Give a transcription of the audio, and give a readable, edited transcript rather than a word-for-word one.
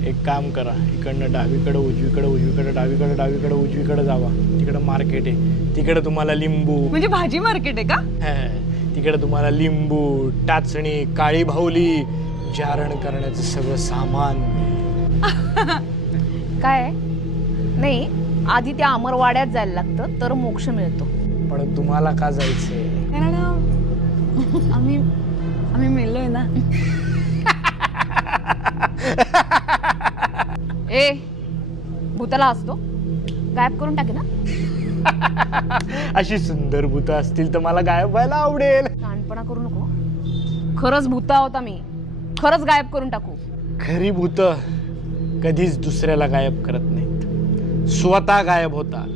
एक काम करा, इकडनं डावीकडे उजवीकडे उजवीकडे डावीकडे डावीकडे उजवीकडे जावा. तिकडे मार्केट आहे, तिकडे तुम्हाला लिंबू. म्हणजे भाजी मार्केट आहे का? तिकडे तुम्हाला लिंबू, टाचणी, काळी भावली, जारण करण्याचं सगळं सामान. काय नाही, आधी त्या अमरवाड्यात जायला लागतं तर मोक्ष मिळतो. पण तुम्हाला का जायचंय? कारण आम्ही मेलोय ना. ए भूताला असतो गायब करून टाके ना. अशी सुंदर भूत असतील तर मला गायब व्हायला आवडेल. लहानपणा करू नको. खरंच भूता होता मी, खरंच गायब करून टाकू. खरी भूत कधीच दुसऱ्याला गायब करत नाहीत, स्वतः गायब होतात.